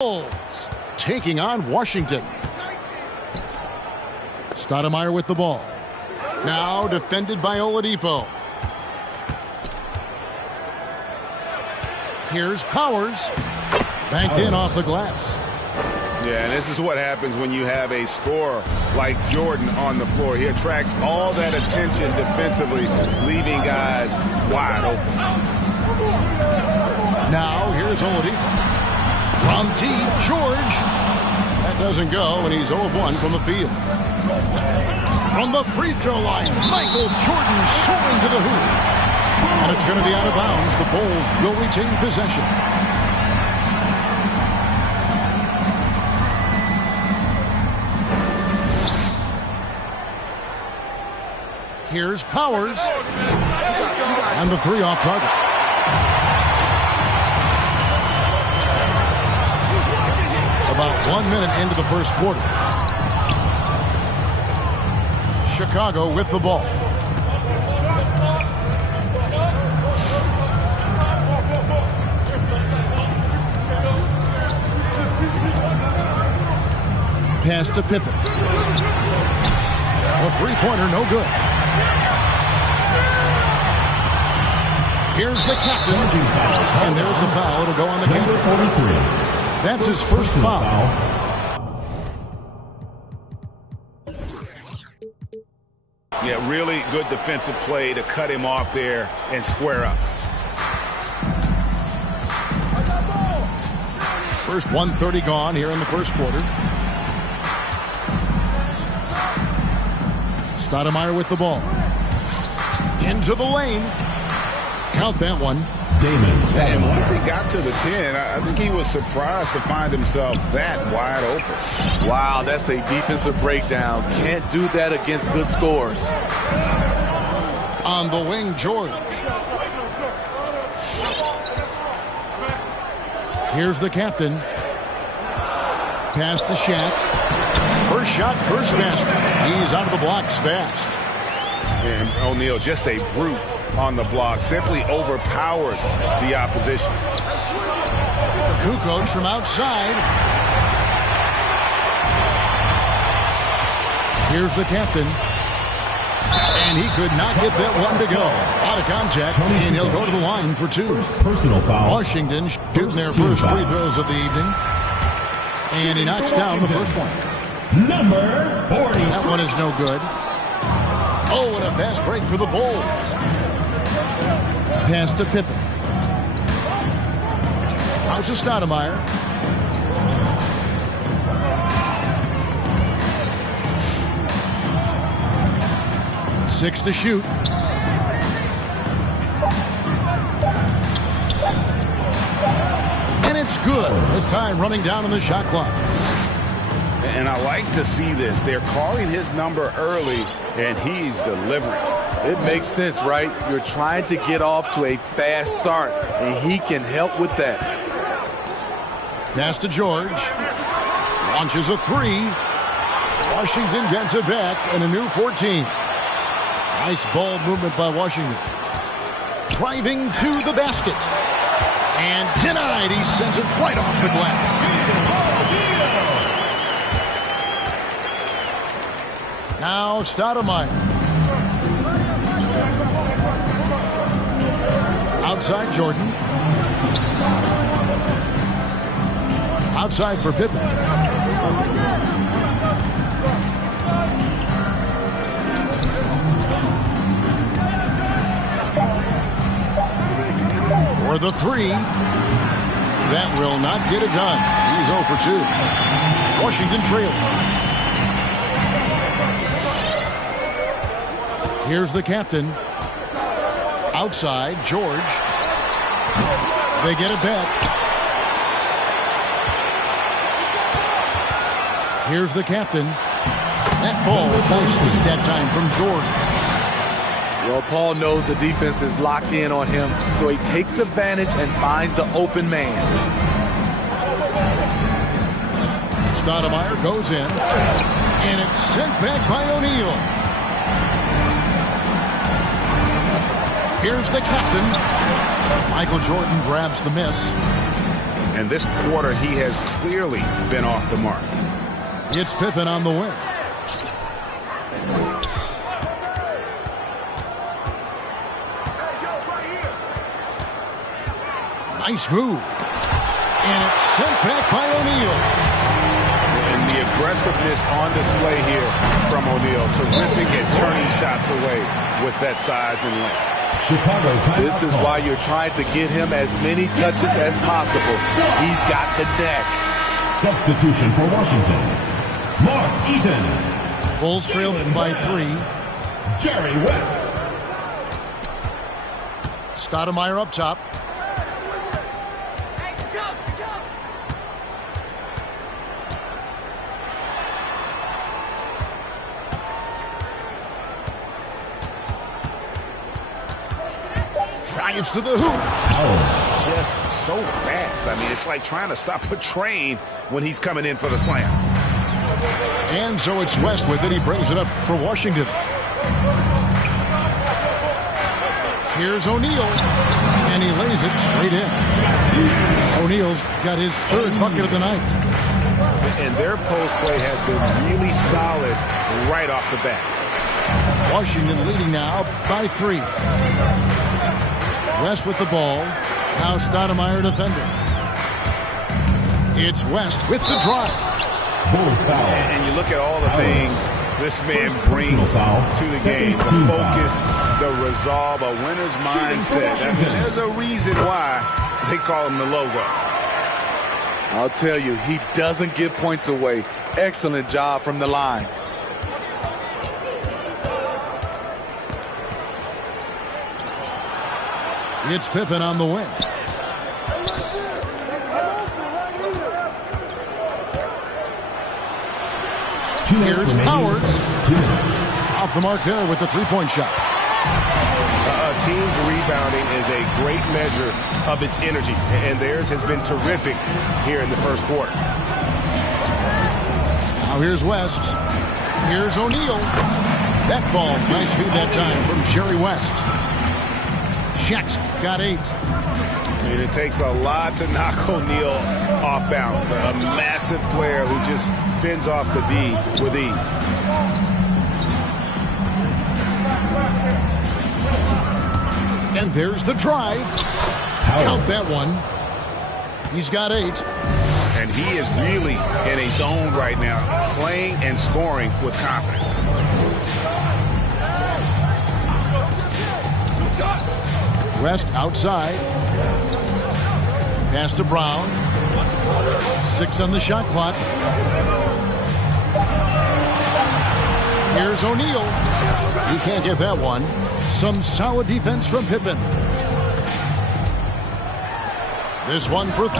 Bulls taking on Washington. Stoudemire with the ball. Now defended by Oladipo. Here's Powers. Banked in off the glass. Yeah, and this is what happens when you have a scorer like Jordan on the floor. He attracts all that attention defensively, leaving guys wide open. Now here's Oladipo. From deep, George. That doesn't go, and he's 0 of 1 from the field. From the free throw line, Michael Jordan soaring to the hoop. And it's going to be out of bounds. The Bulls will retain possession. Here's Powers. And the three off target. About 1 minute into the first quarter. Chicago with the ball. Pass to Pippen. A three-pointer, no good. Here's the captain. And there's the foul. It'll go on the captain. That's his first foul. Yeah, really good defensive play to cut him off there and square up. First 1:30 gone here in the first quarter. Stoudemire with the ball. Into the lane. Count that one. And once he got to the 10, I think he was surprised to find himself that wide open. Wow, that's a defensive breakdown. Can't do that against good scores. On the wing, George. Here's the captain. Pass to Shaq. First shot, first basket. He's out of the blocks fast. And O'Neal, just a brute on the block, simply overpowers the opposition. Kukoc from outside. Here's the captain. And he could not get that one to go. Out of contact, and he'll go to the line for two. Personal foul. Washington shooting their first free throws of the evening. And he knocks down the first one. Number 40. That one is no good. Oh, and a fast break for the Bulls. Pass to Pippen. Out to Stoudemire. Six to shoot. And it's good. The time running down on the shot clock. And I like to see this. They're calling his number early, and he's delivering. It makes sense, right? You're trying to get off to a fast start, and he can help with that. Pass to George. Launches a three. Washington gets it back, and a new 14. Nice ball movement by Washington. Driving to the basket. And denied. He sends it right off the glass. Now Stoudemire. Outside Jordan. Outside for Pippen. For the three. That will not get it done. He's 0 for 2. Washington trailing. Here's the captain. Outside, George. They get it back. Here's the captain. That ball is nice lead that time from Jordan. Well, Paul knows the defense is locked in on him, so he takes advantage and finds the open man. Stoudemire goes in, and it's sent back by O'Neal. Here's the captain. Michael Jordan grabs the miss. And this quarter, he has clearly been off the mark. It's Pippen on the wing. Nice move. And it's sent back by O'Neal. And the aggressiveness on display here from O'Neal. Terrific at turning shots away with that size and length. Chicago timeout. This is why you're trying to get him as many touches as possible. He's got the neck. Substitution for Washington. Mark Eaton. Bulls trailed by 3. Jerry West. Stoudemire up top. Drives to the hoop. Just so fast. I mean, it's like trying to stop a train when he's coming in for the slam. And so it's West with it. He brings it up for Washington. Here's O'Neal. And he lays it straight in. O'Neal's got his 3rd bucket of the night. And their post play has been really solid right off the bat. Washington leading now by 3. West with the ball. Now Stoudemire defending. It's West with the drive. Bulls foul. And you look at all the things this man brings to the game. The focus, the resolve, a winner's mindset. I mean, there's a reason why they call him the logo. I'll tell you, he doesn't give points away. Excellent job from the line. It's Pippen on the wing. Here's Powers. 2 minutes. Off the mark there with the 3-point shot. A team's rebounding is a great measure of its energy, and theirs has been terrific here in the first quarter. Now here's West. Here's O'Neal. That ball, nice feed that time from Jerry West. Shaq's got 8. And it takes a lot to knock O'Neal off balance. A massive player who just fends off the D with ease. And there's the drive. Count that one. He's got 8. And he is really in a zone right now, playing and scoring with confidence. West outside. Pass to Brown. 6 on the shot clock. Here's O'Neal. He can't get that one. Some solid defense from Pippen. This one for 3.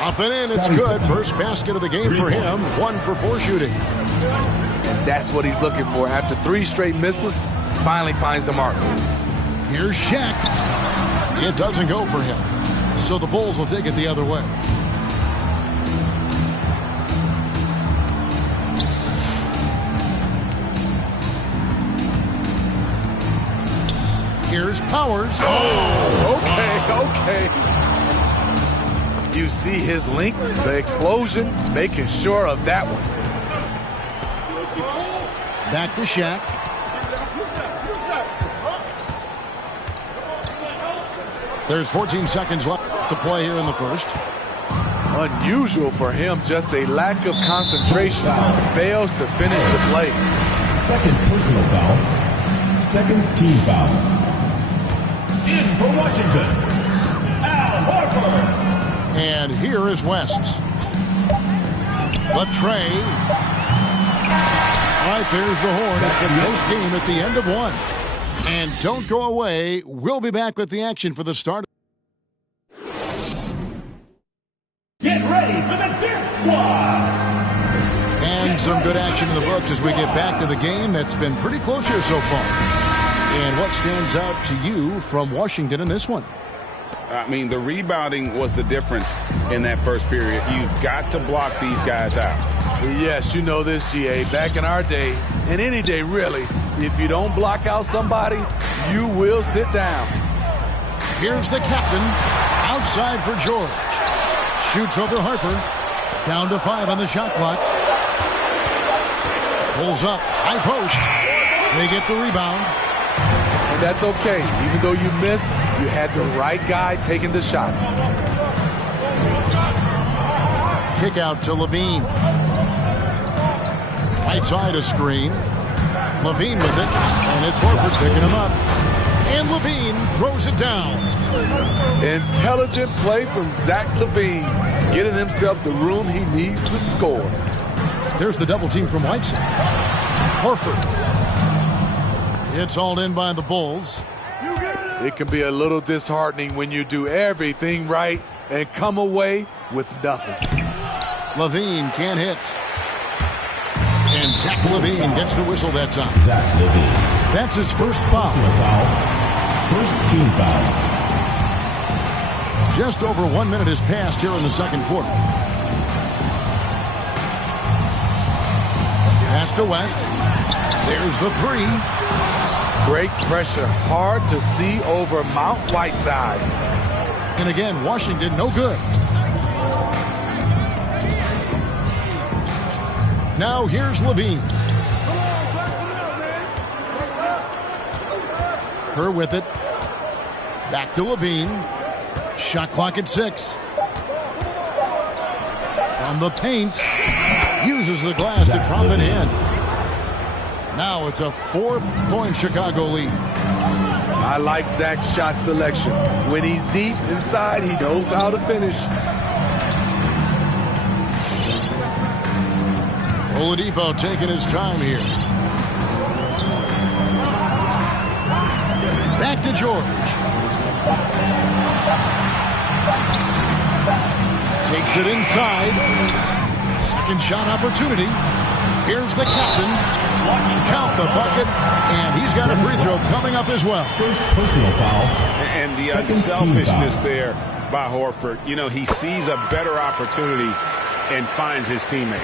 Up and in, it's good. First basket of the game for him. 1 for 4 shooting. And that's what he's looking for. After 3 straight misses, finally finds the mark. Here's Shaq. It doesn't go for him. So the Bulls will take it the other way. Here's Powers. Oh, okay. You see his length, the explosion, making sure of that one. Back to Shaq. There's 14 seconds left to play here in the first. Unusual for him, just a lack of concentration. Fails to finish the play. Second personal foul. Second team foul. In for Washington, Al Horford. And here is West. The tray. All right, there's the horn. It's a close game at the end of 1. And don't go away. We'll be back with the action for the start. Get ready for the Dip Squad. And some good action in the books as we get back to the game that's been pretty close here so far. And what stands out to you from Washington in this one? I mean, the rebounding was the difference in that first period. You've got to block these guys out. Yes, you know this, GA. Back in our day, and any day really, if you don't block out somebody, you will sit down. Here's the captain outside for George. Shoots over Harper. Down to 5 on the shot clock. Pulls up. High post. They get the rebound. And that's okay. Even though you missed, you had the right guy taking the shot. Kick out to Levine. Right side a screen. Levine with it. And it's Horford picking him up. And Levine throws it down. Intelligent play from Zach LaVine, getting himself the room he needs to score. There's the double team from Whiteside. Horford. It's hauled in by the Bulls. It can be a little disheartening when you do everything right and come away with nothing. Levine can't hit. And Zach LaVine gets the whistle that time. Zach LaVine. That's his first foul. First team foul. Just over 1 minute has passed here in the second quarter. Pass to West. There's the 3. Great pressure. Hard to see over Mount Whiteside. And again, Washington no good. Now here's Levine. Kerr with it. Back to Levine. Shot clock at 6. From the paint. Uses the glass to drop it in. Now it's a 4-point Chicago lead. I like Zach's shot selection. When he's deep inside, he knows how to finish. Oladipo taking his time here. Back to George. Takes it inside. Second shot opportunity. Here's the captain. Count the bucket. And he's got a free throw coming up as well. First personal foul. And the Second unselfishness team foul. there by Horford. You know, he sees a better opportunity and finds his teammate.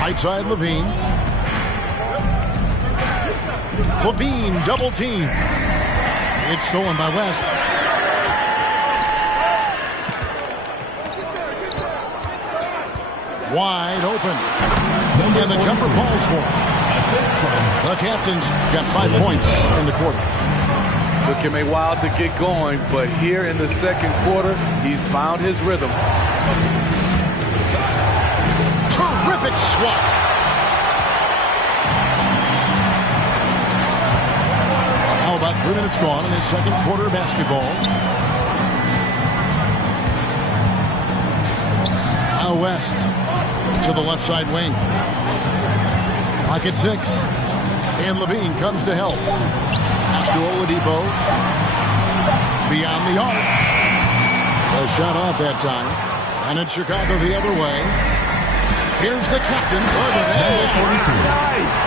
Right side Levine. Levine double team. It's stolen by West. Wide open. And the jumper falls for him. Assist from The captain's got 5 points in the quarter. Took him a while to get going, but here in the second quarter, he's found his rhythm. Terrific swat. Now about 3 minutes gone in his second quarter of basketball. Now West to the left side wing. Pocket 6. And Levine comes to help. Pass to Oladipo. Beyond the arc. A shot off that time. And it's Chicago the other way. Here's the captain. Nice.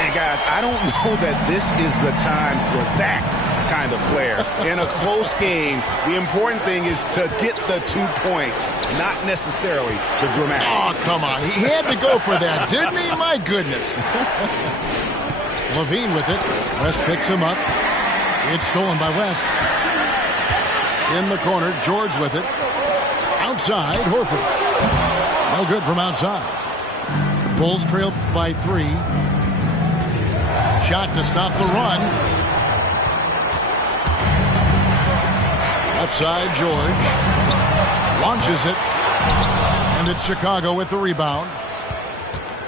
And guys, I don't know that this is the time for that kind of flair. In a close game, the important thing is to get the 2 points, not necessarily the dramatics. Oh, come on. He had to go for that, didn't he? My goodness. Levine with it. West picks him up. It's stolen by West. In the corner, George with it. Outside, Horford. No good from outside. Bulls trail by 3. Shot to stop the run. Left side, George. Launches it. And it's Chicago with the rebound.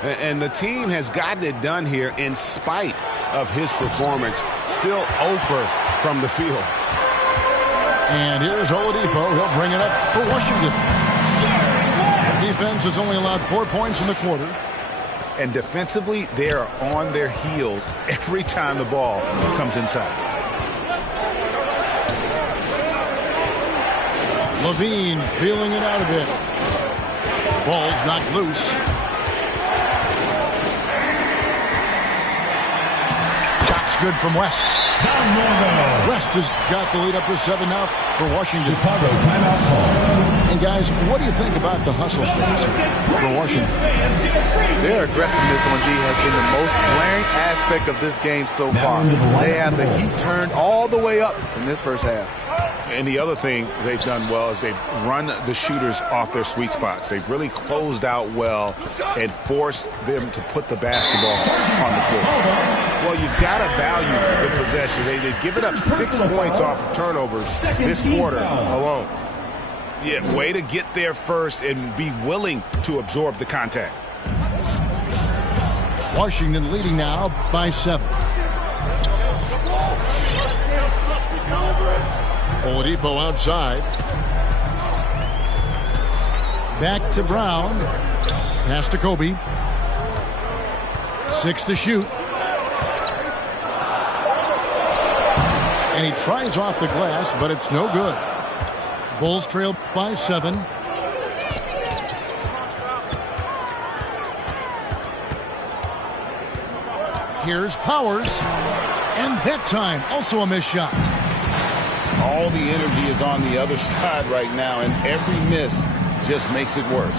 And the team has gotten it done here in spite of his performance. Still 0 from the field. And here's Oladipo. He'll bring it up for Washington. The defense has only allowed 4 points in the quarter. And defensively, they are on their heels every time the ball comes inside. Levine feeling it out a bit. Ball's knocked loose. Shots good from West. West has got the lead up to 7 now for Washington. Chicago timeout call. And guys, what do you think about the hustle stance for Washington? Their aggressiveness on D has been the most glaring aspect of this game so far. They have the heat turned all the way up in this first half. And the other thing they've done well is they've run the shooters off their sweet spots. They've really closed out well and forced them to put the basketball on the floor. Well, you've got to value the possession. They've given up 6 points off of turnovers this quarter alone. Yeah, way to get there first and be willing to absorb the contact. Washington leading now by 7. Oladipo outside. Back to Brown. Pass to Kobe. 6 to shoot. And he tries off the glass, but it's no good. Bulls trail by 7. Here's Powers. And that time, also a missed shot. All the energy is on the other side right now, and every miss just makes it worse.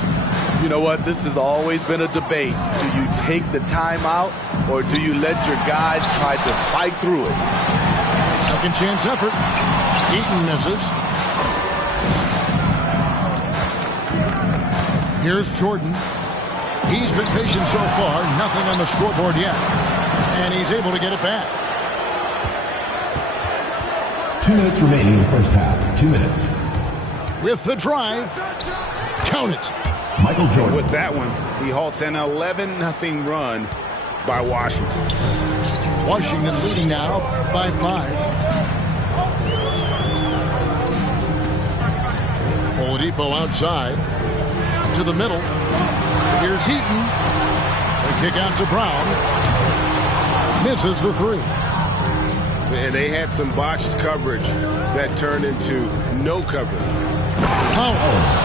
You know what? This has always been a debate. Do you take the timeout, or do you let your guys try to fight through it? Second chance effort. Eaton misses. Here's Jordan. He's been patient so far. Nothing on the scoreboard yet. And he's able to get it back. 2 minutes remaining in the first half. 2 minutes. With the drive. Count it. Michael Jordan. With that one, he halts an 11-0 run by Washington. Washington leading now by 5. Oladipo outside. To the middle. Here's Heaton. The kick out to Brown. Misses the 3. And they had some botched coverage that turned into no coverage. Powers.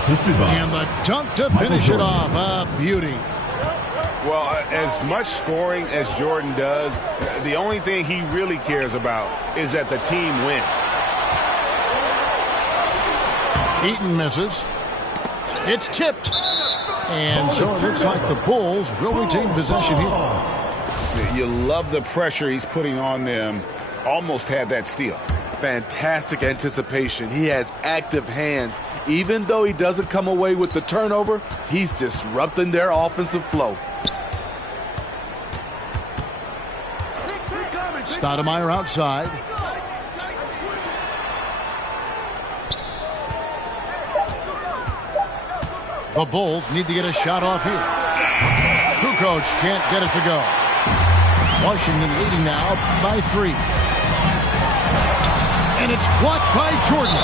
Assisted by. And the dunk to finish it off. A beauty. Well, as much scoring as Jordan does, the only thing he really cares about is that the team wins. Eaton misses. It's tipped. And so it looks like the Bulls will retain possession here. You love the pressure he's putting on them. Almost had that steal. Fantastic anticipation. He has active hands. Even though he doesn't come away with the turnover, he's disrupting their offensive flow. Stoudemire outside. The Bulls need to get a shot off here. Kukoc can't get it to go. Washington leading now by 3. And it's blocked by Jordan.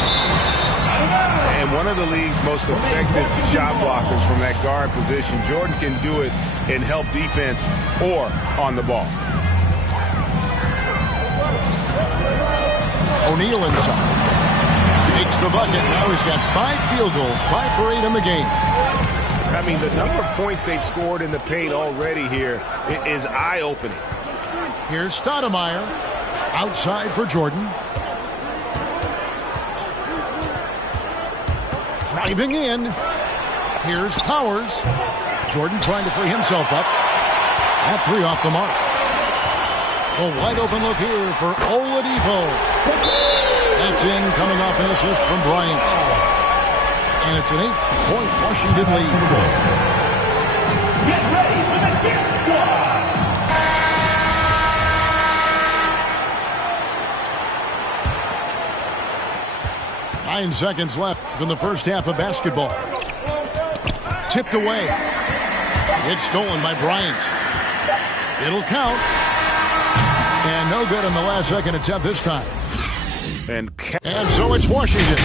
And one of the league's most effective shot blockers from that guard position. Jordan can do it in help defense or on the ball. O'Neal inside. Makes the bucket. Now he's got 5 field goals, 5 for 8 in the game. I mean, the number of points they've scored in the paint already here is eye-opening. Here's Stoudemire. Outside for Jordan. Driving in. Here's Powers. Jordan trying to free himself up. That 3 off the mark. A wide open look here for Oladipo. That's in, coming off an assist from Bryant. And it's an 8-point Washington lead. Get ready for the Dip Squad! 9 seconds left in the first half of basketball. Tipped away. It's stolen by Bryant. It'll count. And no good on the last second attempt this time. And so it's Washington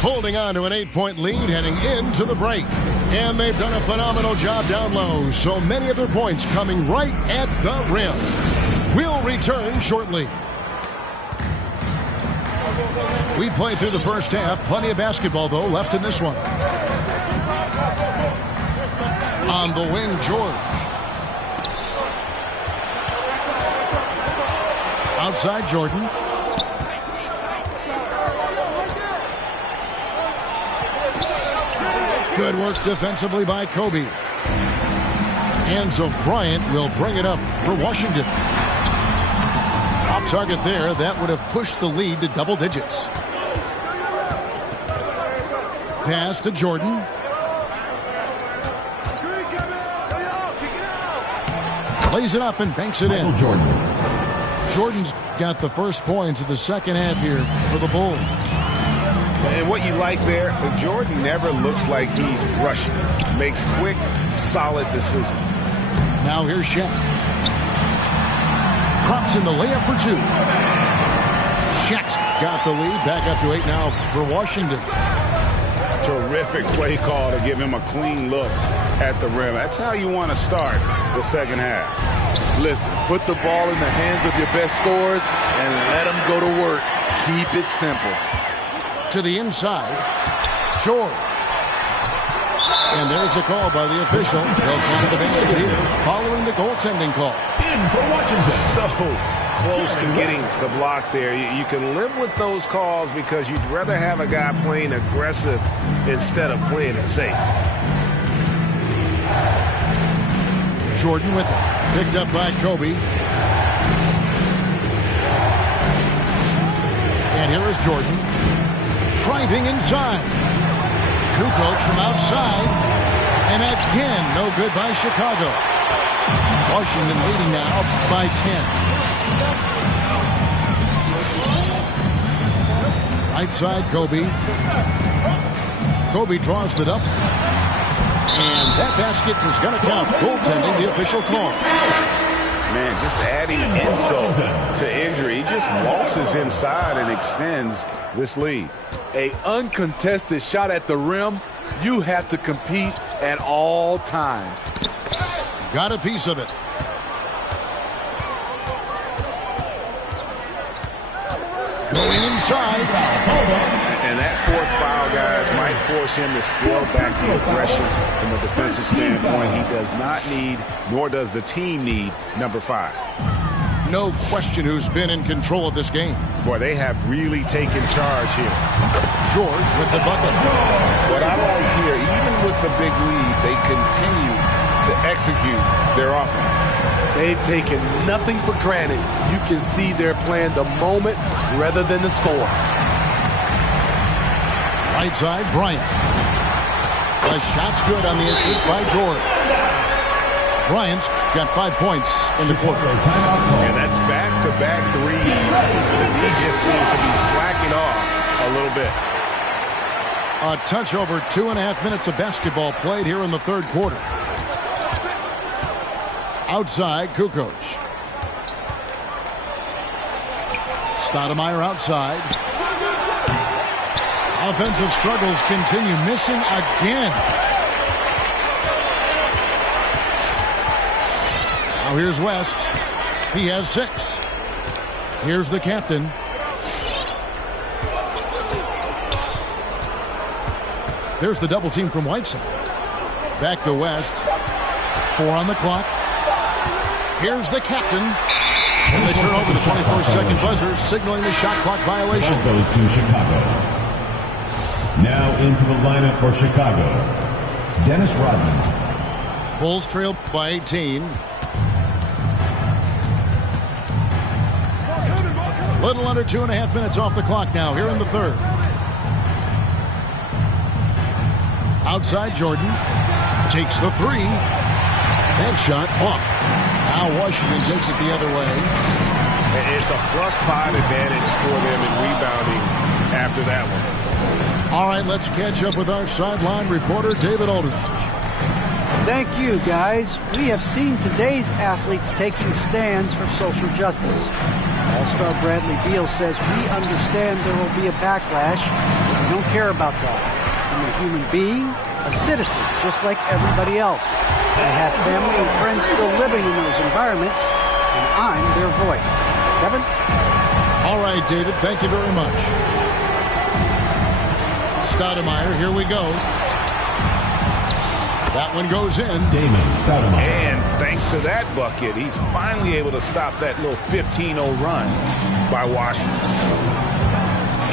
holding on to an 8-point lead heading into the break. And they've done a phenomenal job down low. So many of their points coming right at the rim. We'll return shortly. We played through the first half. Plenty of basketball, though, left in this one. On the wing, George. Outside, Jordan. Good work defensively by Kobe. And so Bryant will bring it up for Washington. Off target there, that would have pushed the lead to double digits. Pass to Jordan. Lays it up and banks it in. Jordan's got the first points of the second half here for the Bulls. And what you like there, Jordan never looks like he's rushing. Makes quick, solid decisions. Now here's Shaq. Drops in the layup for two. Shaq's got the lead. Back up to 8 now for Washington. Terrific play call to give him a clean look at the rim. That's how you want to start the second half. Listen, put the ball in the hands of your best scorers and let them go to work. Keep it simple. To the inside, George. And there's the call by the official. They'll count the basket here following the goaltending call. In for Washington. So close to getting the block there. You can live with those calls because you'd rather have a guy playing aggressive instead of playing it safe. Jordan with it. Picked up by Kobe. And here is Jordan. Driving inside. Kukoc from outside. And again, no good by Chicago. Washington leading now by 10. Right side, Kobe. Kobe draws it up. And that basket is going to count. Goaltending, the official call. Man, just adding insult to injury. He just waltzes inside and extends this lead. An uncontested shot at the rim, you have to compete at all times. Got a piece of it. Going inside. And that fourth foul, guys, might force him to scale back the aggression from a defensive standpoint. He does not need, nor does the team need, number 5. No question who's been in control of this game. Boy, they have really taken charge here. George with the bucket. What I like here, even with the big lead, they continue to execute their offense. They've taken nothing for granted. You can see they're playing the moment rather than the score. Right side, Bryant. The shot's good on the assist by George. Bryant got 5 points in the quarter. And that's back-to-back threes. And he just seems to be slacking off a little bit. A touch over 2.5 minutes of basketball played here in the third quarter. Outside, Kukoc. Stoudemire outside. Offensive struggles continue. Missing again. Now here's West. He has 6. Here's the captain. There's the double team from Whiteside. Back to West. 4 on the clock. Here's the captain. And they turn over the 24-second buzzer, signaling the shot clock violation. Ball goes to Chicago. Now into the lineup for Chicago, Dennis Rodman. Bulls trail by 18. Little under 2.5 minutes off the clock now here in the third. Outside Jordan. Takes the 3. That shot off. Now Washington takes it the other way. It's a +5 advantage for them in rebounding after that one. All right, let's catch up with our sideline reporter, David Aldridge. Thank you, guys. We have seen today's athletes taking stands for social justice. All-star Bradley Beal says, "We understand there will be a backlash, but we don't care about that. I'm a human being, a citizen, just like everybody else. I have family and friends still living in those environments, and I'm their voice." Kevin? All right, David, thank you very much. Stoudemire, here we go. That one goes in. Damon Stoudemire. And thanks to that bucket, he's finally able to stop that little 15-0 run by Washington.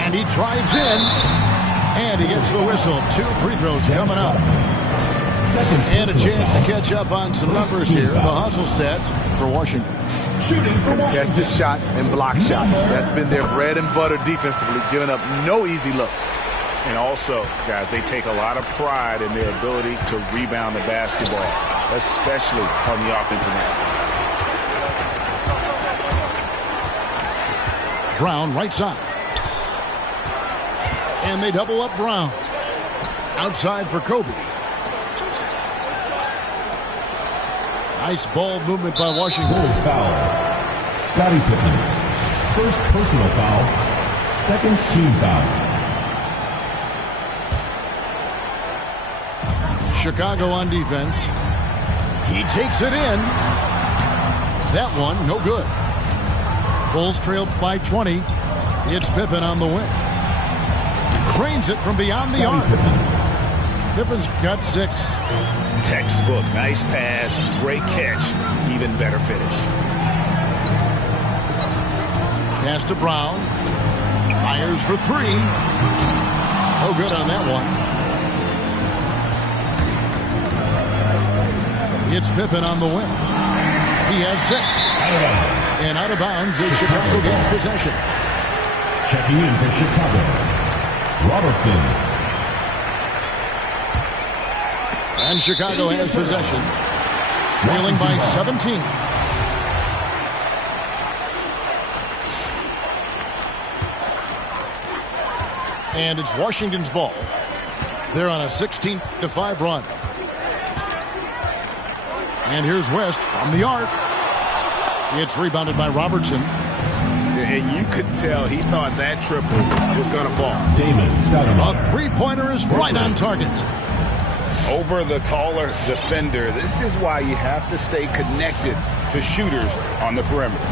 And he drives in. And he gets the whistle. 2 free throws coming up. And a chance to catch up on some numbers here. The hustle stats for Washington. Contested shots and block shots. That's been their bread and butter defensively, giving up no easy looks. And also, guys, they take a lot of pride in their ability to rebound the basketball, especially on the offensive end. Brown right side. And they double up Brown. Outside for Kobe. Nice ball movement by Washington. Bulls foul. Scottie Pippen. First personal foul. Second team foul. Chicago on defense. He takes it in. That one, no good. Bulls trailed by 20. It's Pippen on the wing. Cranes it from beyond the arc. Pippen's got 6. Textbook, nice pass, great catch, even better finish. Pass to Brown. Fires for 3. No good on that one. It's Pippen on the wing. He has 6. And out of bounds as Chicago gains possession. Checking in for Chicago, Robertson. And Chicago has possession. Trailing by 17. And it's Washington's ball. They're on a 16-5 run. And here's West from the arc. It's rebounded by Robertson. And you could tell he thought that triple was going to fall. Damon Stoudemire. A three-pointer is right on target. Over the taller defender, this is why you have to stay connected to shooters on the perimeter.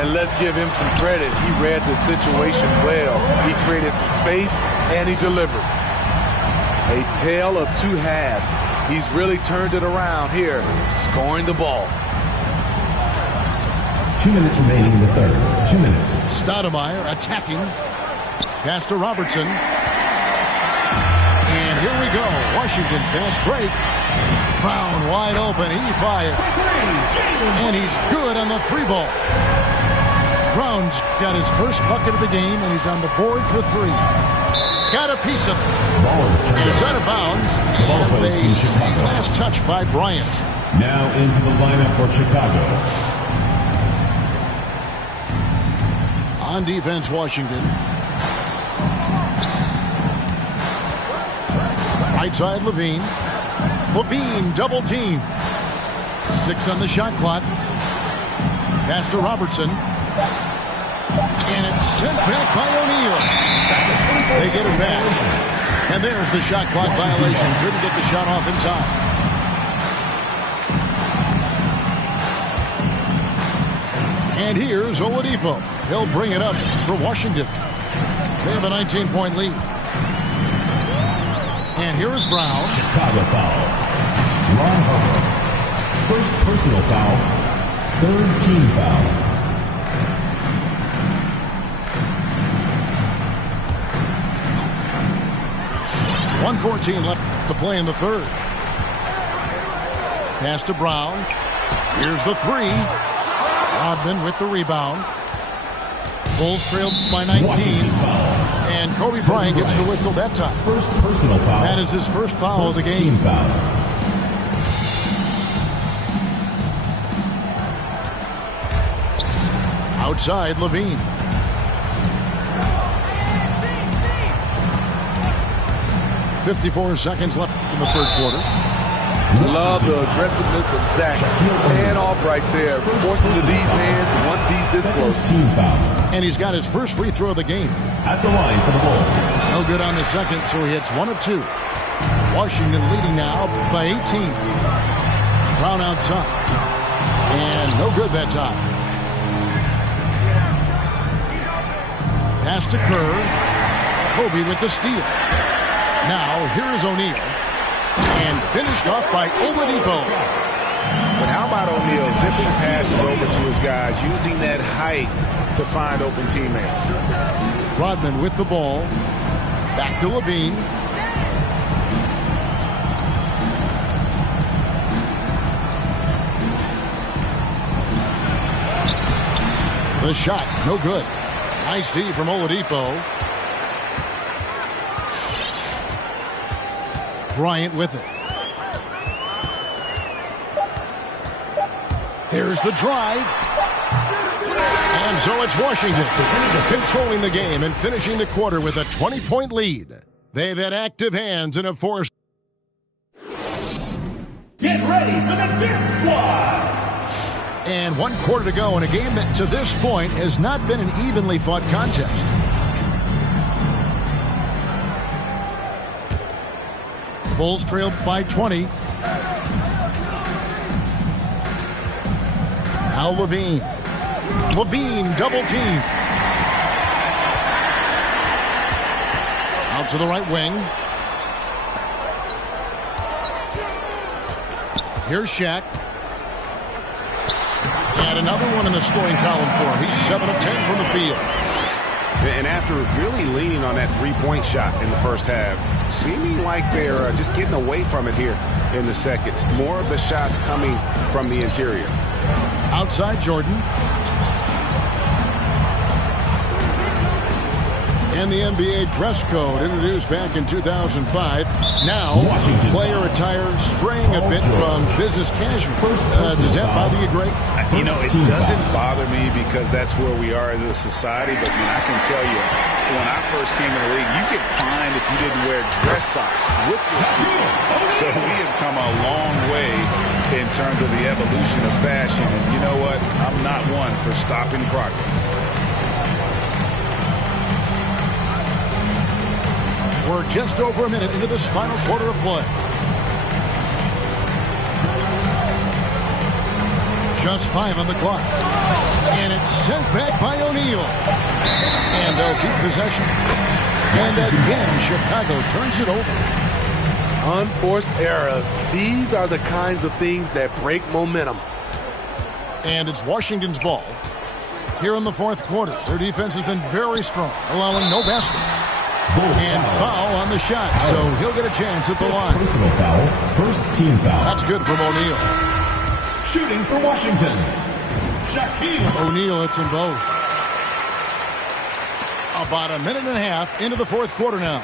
And let's give him some credit. He read the situation well. He created some space, and he delivered. A tale of 2 halves. He's really turned it around here, scoring the ball. 2 minutes remaining in the third. 2 minutes. Stoudemire attacking. Pass to Robertson. And here we go. Washington fast break. Brown wide open. He fires. And he's good on the 3-ball. Brown's got his first bucket of the game, and he's on the board for 3. Got a piece of it. And it's out of bounds. And they see last touch by Bryant. Now into the lineup for Chicago. On defense, Washington. Right side, Levine. Levine, double team. 6 on the shot clock. Pass to Robertson. And it's sent back by O'Neal. They get it back. And there's the shot clock violation. Couldn't get the shot off inside. And here's Oladipo. He'll bring it up for Washington. They have a 19-point lead. And here is Brown. Chicago foul. Ron Harper. First personal foul. Third team foul. .114 left to play in the third. Pass to Brown. Here's the 3. Rodman with the rebound. Bulls trailed by 19. And Kobe Bryant gets the whistle that time. First personal foul. That is his first foul of the game. Team foul. Outside, Levine. .54 seconds left in the third quarter. Love the aggressiveness of Zach. Hand off right there. Forcing to these hands once he's this close. Team foul. And he's got his first free throw of the game. At the line for the Bulls. No good on the second, so he hits 1 of 2. Washington leading now by 18. Brown outside. And no good that time. Pass to Kerr. Kobe with the steal. Now, here is O'Neal. And finished off by Oladipo. But how about O'Neal zipping passes over to his guys, using that height to find open teammates? Rodman with the ball. Back to Levine. The shot, no good. Nice D from Oladipo. Bryant with it. There's the drive. And so it's Washington controlling the game and finishing the quarter with a 20-point lead. They've had active hands and have forced. Get ready for the Dip Squad! And 1 quarter to go in a game that to this point has not been an evenly fought contest. The Bulls trail by 20. Now Levine. Levine double team. Out to the right wing. Here's Shaq. And another one in the scoring column for him. He's 7 of 10 from the field. And after really leaning on that three-point shot in the first half, seeming like they're just getting away from it here in the second. More of the shots coming from the interior. Outside Jordan. And the NBA dress code introduced back in 2005. Now, Washington. player attire straying a bit from business casual. Does that bother you, Greg? You know, it doesn't bother me because that's where we are as a society. But, man, I can tell you, when I first came in the league, you get fined if you didn't wear dress socks with your shoes. So we have come a long way in terms of the evolution of fashion. And you know what? I'm not one for stopping progress. We're just over a minute into this final quarter of play. Just 5 on the clock. And it's sent back by O'Neal. And they'll keep possession. And again, Chicago turns it over. Unforced errors. These are the kinds of things that break momentum. And it's Washington's ball. Here in the fourth quarter, their defense has been very strong, allowing no baskets. And foul on the shot, so he'll get a chance at the line. Personal foul, first team foul. That's good from O'Neal. Shooting for Washington, Shaquille. O'Neal hits them both. About a minute and a half into the fourth quarter now.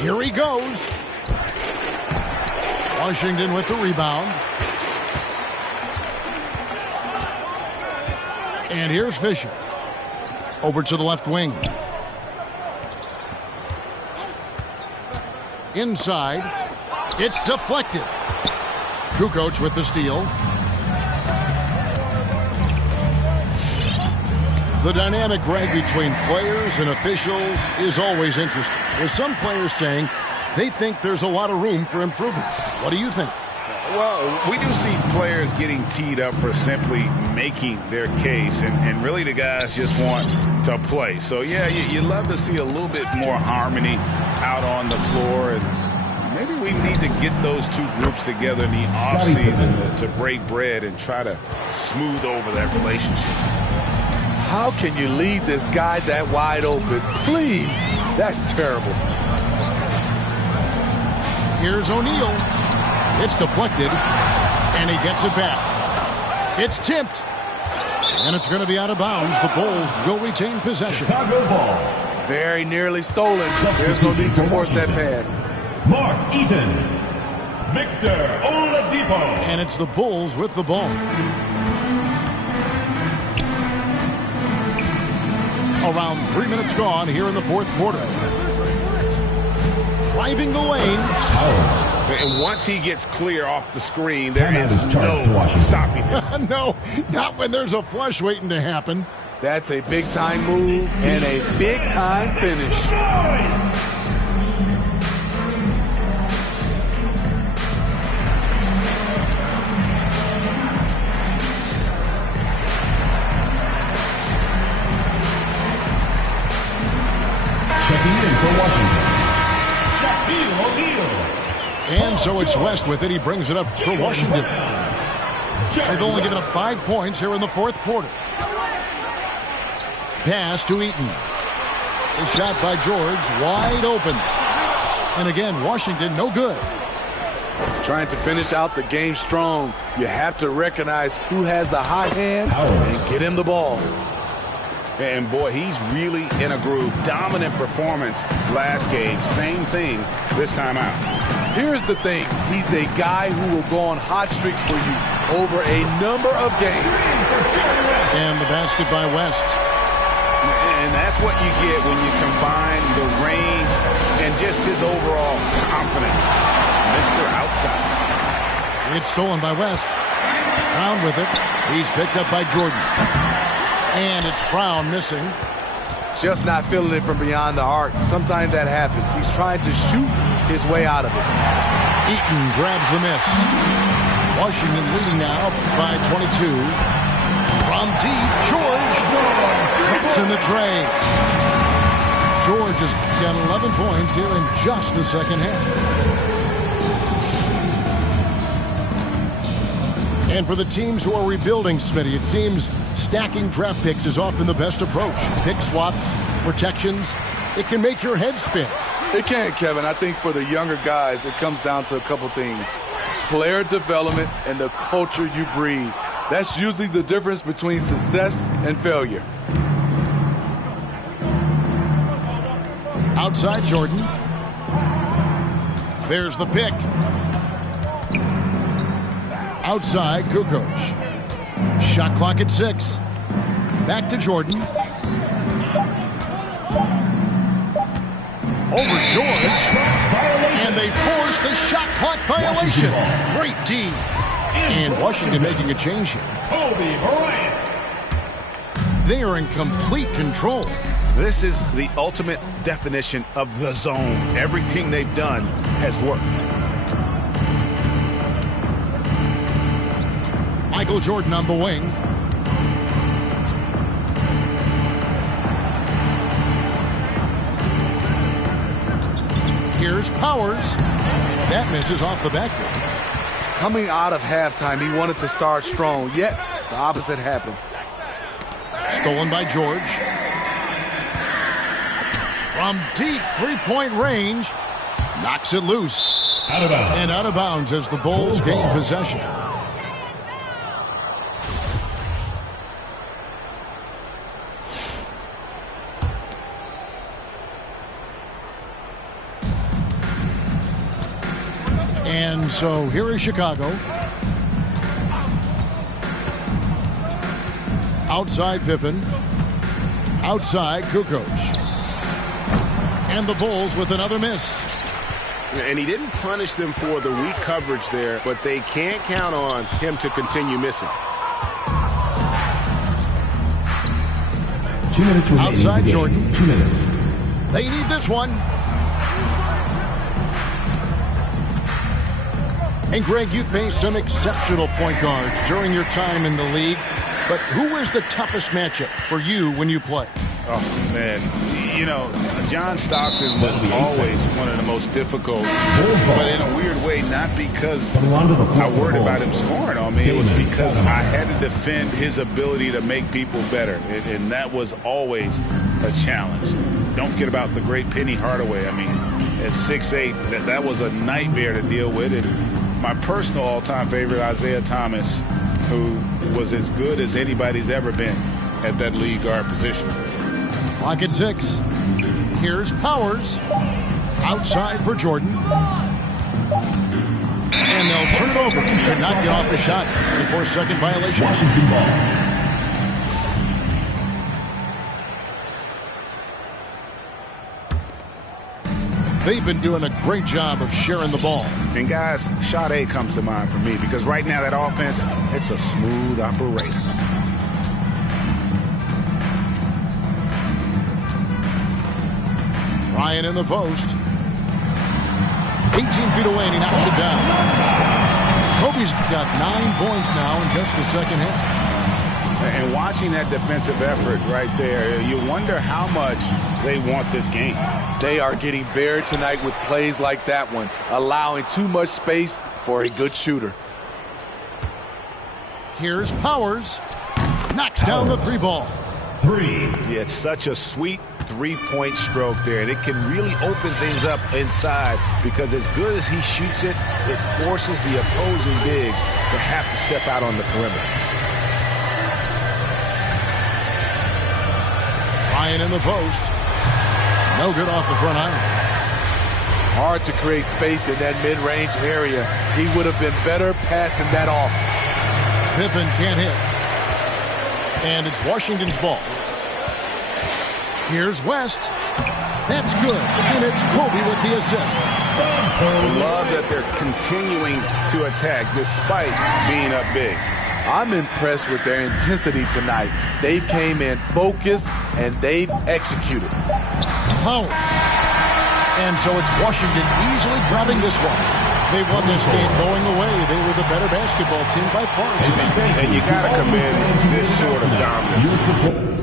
Here he goes. Washington with the rebound. And here's Fisher. Over to the left wing. Inside. It's deflected. Kukoc with the steal. The dynamic, Greg, between players and officials is always interesting. There's some players saying they think there's a lot of room for improvement. What do you think? Well, we do see players getting teed up for simply making their case, and really the guys just want to play. So, yeah, you love to see a little bit more harmony out on the floor, and maybe we need to get those two groups together in the offseason to break bread and try to smooth over that relationship. How can you leave this guy that wide open? Please. That's terrible. Here's O'Neal. It's deflected, and he gets it back. It's tipped, and it's going to be out of bounds. The Bulls will retain possession. Chicago ball. Very nearly stolen. There's no need to force that pass. Mark Eaton. Victor Oladipo. And it's the Bulls with the ball. Around 3 minutes gone here in the fourth quarter. Driving the lane. And once he gets clear off the screen, there is no stopping him. No, not when there's a flush waiting to happen. That's a big-time move and a big-time finish. Checking in for Washington, Shaquille O'Neal. And so it's West with it. He brings it up for Washington. They've only given up 5 points here in the fourth quarter. Pass to Eaton. The shot by George, wide open. And again, Washington, no good. Trying to finish out the game strong, you have to recognize who has the hot hand and get him the ball. And boy, he's really in a groove. Dominant performance last game. Same thing this time out. Here's the thing. He's a guy who will go on hot streaks for you over a number of games. And the basket by West. And that's what you get when you combine the range and just his overall confidence. Mr. Outside. It's stolen by West. Brown with it. He's picked up by Jordan. And it's Brown missing. Just not feeling it from beyond the arc. Sometimes that happens. He's trying to shoot his way out of it. Eaton grabs the miss. Washington leading now by 22. From deep, George drops in the tray. George has got 11 points here in just the second half. And for the teams who are rebuilding, Smitty, it seems stacking draft picks is often the best approach. Pick swaps, protections, it can make your head spin. It can, Kevin. I think for the younger guys, it comes down to a couple things. Player development and the culture you breed. That's usually the difference between success and failure. Outside Jordan. There's the pick. Outside Kukoc. Shot clock at 6. Back to Jordan. Over George. And they force the shot clock violation. Great D. And Washington making a change here. Kobe Bryant. They are in complete control. This is the ultimate definition of the zone. Everything they've done has worked. Michael Jordan on the wing. Here's Powers. That misses off the backboard. Coming out of halftime, he wanted to start strong, yet the opposite happened. Stolen by George. From deep three-point range, knocks it loose. Out of bounds. And out of bounds as the Bulls gain possession. And so here is Chicago. Outside Pippen. Outside Kukoc. And the Bulls with another miss. And he didn't punish them for the weak coverage there, but they can't count on him to continue missing. 2 minutes remaining. Outside Jordan. 2 minutes. They need this one. And Greg, you faced some exceptional point guards during your time in the league. But who is the toughest matchup for you when you play? Oh, man. You know, John Stockton was always one of the most difficult, but in a weird way, not because I worried about him scoring on me. It was because I had to defend his ability to make people better, and that was always a challenge. Don't forget about the great Penny Hardaway. I mean, at 6'8", that was a nightmare to deal with. And my personal all-time favorite, Isaiah Thomas, who was as good as anybody's ever been at that lead guard position. Clock at 6. Here's Powers. Outside for Jordan. And they'll turn it over. Should not get off the shot. 24-second violation. Washington ball. They've been doing a great job of sharing the ball. And guys, Sade comes to mind for me because right now that offense, it's a smooth operation. Ryan in the post. 18 feet away and he knocks it down. Kobe's got 9 points now in just the second half. And watching that defensive effort right there, you wonder how much they want this game. They are getting buried tonight with plays like that one, allowing too much space for a good shooter. Here's Powers. Knocks down the three ball. Three. Yeah, it's such a sweet three-point stroke there, and it can really open things up inside because as good as he shoots it, it forces the opposing bigs to have to step out on the perimeter. Ryan in the post. No good off the front iron. Hard to create space in that mid-range area. He would have been better passing that off. Pippen can't hit. And it's Washington's ball. Here's West. That's good. And it's Kobe with the assist. Love that they're continuing to attack despite being up big. I'm impressed with their intensity tonight. They've came in focused and they've executed. Powers. And so it's Washington easily grabbing this one. They won this game going away. They were the better basketball team by far. And you got to commend this sort of dominance.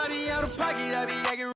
I be out of pocket, I be acting